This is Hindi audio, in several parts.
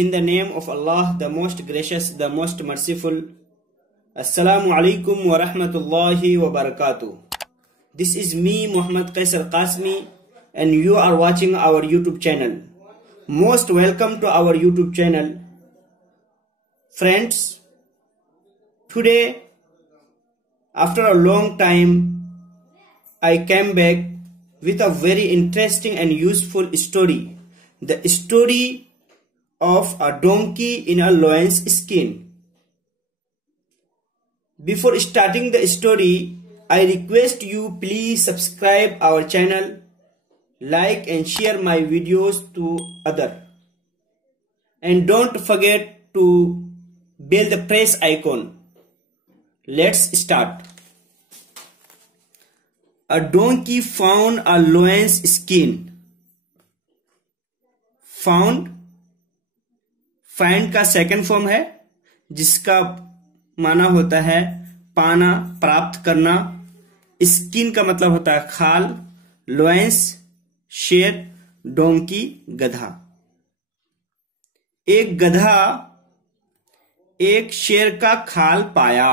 In the name of Allah, the most gracious, the most merciful. Assalamu alaikum wa rahmatullahi wa barakatuh. This is me, Muhammad Qaisar Qasmi, and you are watching our YouTube channel. Most welcome to our YouTube channel. Friends, today, after a long time, I came back with a very interesting and useful story. The story of a donkey in a lion's skin. Before starting the story, I request you please subscribe our channel, like and share my videos to others. And don't forget to bell the press icon. Let's start. A donkey found a lion's skin. Found, find का सेकंड फॉर्म है जिसका माना होता है पाना, प्राप्त करना. स्किन का मतलब होता है खाल. लॉयंस शेर, डोंकी गधा. एक गधा एक शेर का खाल पाया.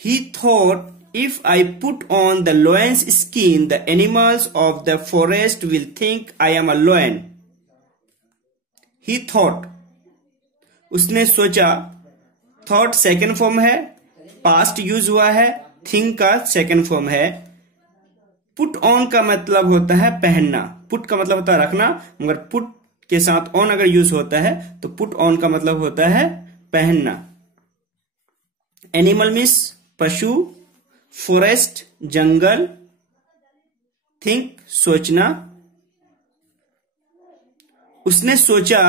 He thought, if I put on the lion's skin, the animals of the forest will think I am a lion. He thought, उसने सोचा. थॉट सेकेंड फॉर्म है, पास्ट यूज हुआ है. थिंक का सेकेंड फॉर्म है. पुट ऑन का मतलब होता है पहनना. पुट का मतलब होता है रखना, मगर पुट के साथ ऑन अगर यूज होता है तो पुट ऑन का मतलब होता है पहनना. एनिमल मीन्स पशु, फॉरेस्ट जंगल, थिंक सोचना. उसने सोचा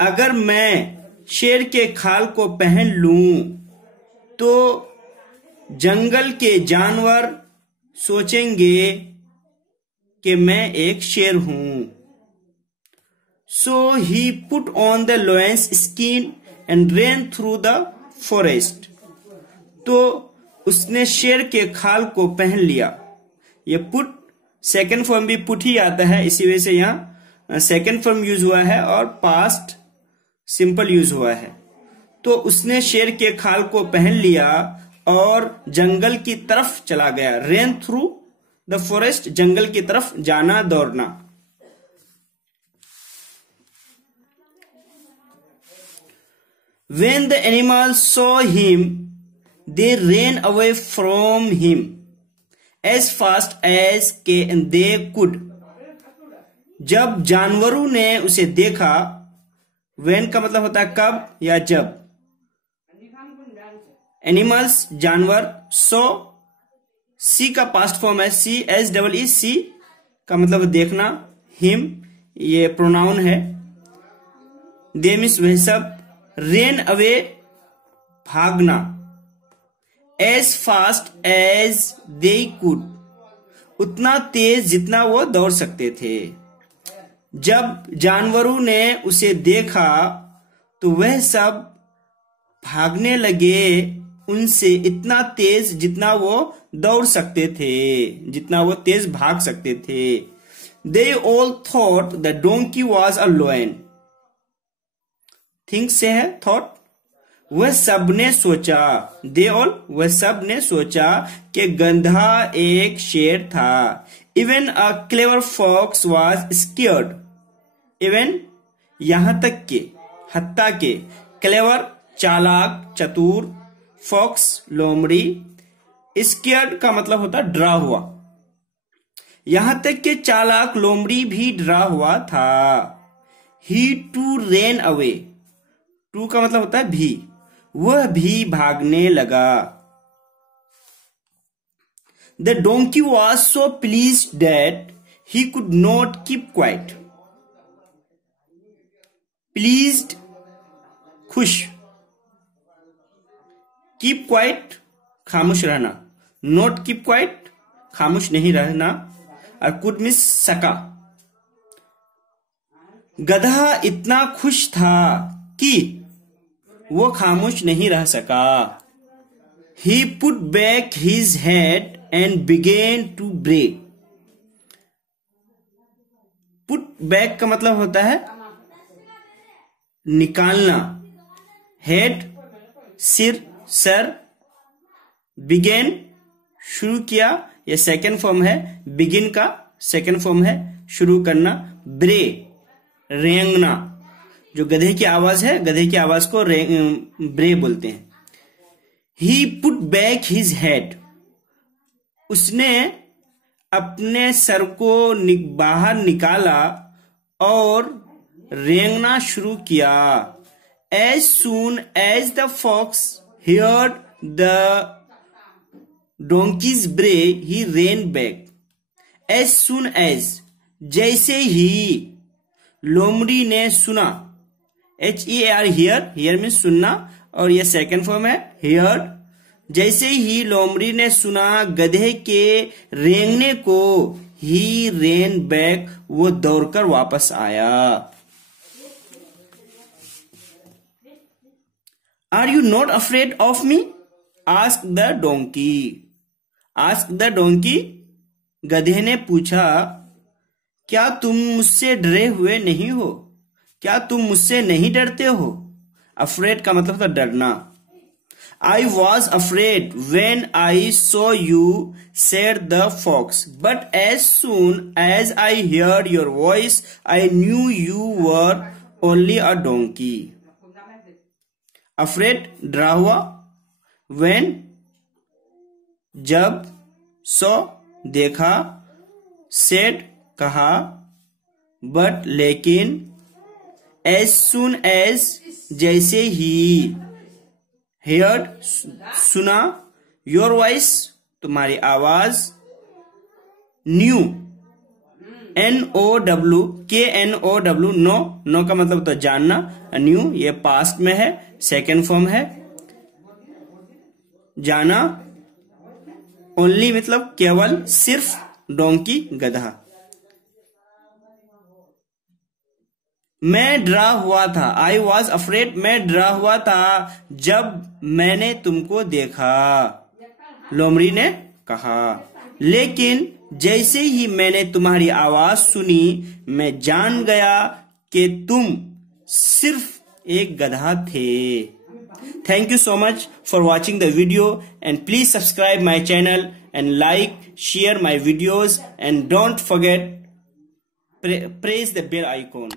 अगर मैं शेर के खाल को पहन लूं तो जंगल के जानवर सोचेंगे कि मैं एक शेर हूं. So he put on the lion's skin and ran through the forest. तो उसने शेर के खाल को पहन लिया. ये पुट सेकेंड फॉर्म भी पुट ही आता है, इसी वजह से यहां सेकेंड फॉर्म यूज हुआ है और पास्ट सिंपल यूज हुआ है. तो उसने शेर के खाल को पहन लिया और जंगल की तरफ चला गया. रेन थ्रू द फॉरेस्ट, जंगल की तरफ जाना, दौड़ना. When the animals saw him, they ran away from him as fast as they could. जब जानवरों ने उसे देखा, when का मतलब होता है कब या जब. एनिमल्स जानवर. सो सी का पास्ट फॉर्म है सी एस डबल ई. सी का मतलब देखना. हिम ये प्रोनाउन है. दे मीन्स वह सब. रेन अवे भागना. As fast as they could उतना तेज जितना वो दौड़ सकते थे. जब जानवरों ने उसे देखा तो वह सब भागने लगे उनसे इतना तेज जितना वो दौड़ सकते थे, जितना वो तेज भाग सकते थे. They all thought the donkey was a lion. Think से है thought. वह सब ने सोचा. They all, वह सब ने सोचा कि गधा एक शेर था. Even a clever fox was scared. Even यहां तक के, हत्ता के. क्लेवर चालाक, चतुर. फॉक्स लोमड़ी. स्केयर्ड का मतलब होता डरा हुआ. यहां तक के चालाक लोमड़ी भी डरा हुआ था. ही टू रेन अवे. टू का मतलब होता है भी. वह भी भागने लगा. The donkey was so pleased that he could not keep quiet. Pleased खुश. कीप क्वाइट खामोश रहना. नॉट कीप क्वाइट खामोश नहीं रहना. और कुड मिस सका. गधा इतना खुश था कि वो खामोश नहीं रह सका. He put back his head and began to bray. Put back का मतलब होता है निकालना। हेड सिर, सर। बिगेन शुरू किया, ये सेकेंड फॉर्म है। बिगिन का सेकेंड फॉर्म है शुरू करना। ब्रे रेंगना, जो गधे की आवाज है, गधे की आवाज को ब्रे बोलते हैं। ही पुट बैक हिज हेड, उसने अपने सर को बाहर निकाला और रेंगना शुरू किया। As soon as the fox heard the donkey's bray he ran back. As soon as, जैसे ही लोमड़ी ने सुना। HEAR हियर मीन्स सुनना, और यह सेकेंड फॉर्म है हियर्ड। जैसे ही लोमड़ी ने सुना गधे के रेंगने को, ही रेन बैक, वो दौड़कर वापस आया। Are you not afraid of me? Ask the donkey. Ask the donkey, गधे ने पूछा, क्या तुम मुझसे डरे हुए नहीं हो? क्या तुम मुझसे नहीं डरते हो? अफ्रेड का मतलब था डरना। I was afraid when I saw you, said the fox. But as soon as I heard your voice, I knew you were only a donkey. Afraid डरा हुआ। When जब, saw देखा, said कहा, but लेकिन, as soon as जैसे ही, heard सुना, your voice तुम्हारी आवाज, knew KNOW नो का मतलब तो जानना। न्यू ये पास्ट में है, सेकेंड फॉर्म है जाना। ओनली मतलब केवल, सिर्फ, डोंकी गधा। मैं डरा हुआ था, आई वॉज अफ्रेड, मैं डरा हुआ था जब मैंने तुमको देखा, लोमड़ी ने कहा। लेकिन जैसे ही मैंने तुम्हारी आवाज सुनी, मैं जान गया कि तुम सिर्फ एक गधा थे। Thank you so much for watching the video, and please subscribe my channel and like, share my videos, and don't forget press the bell icon.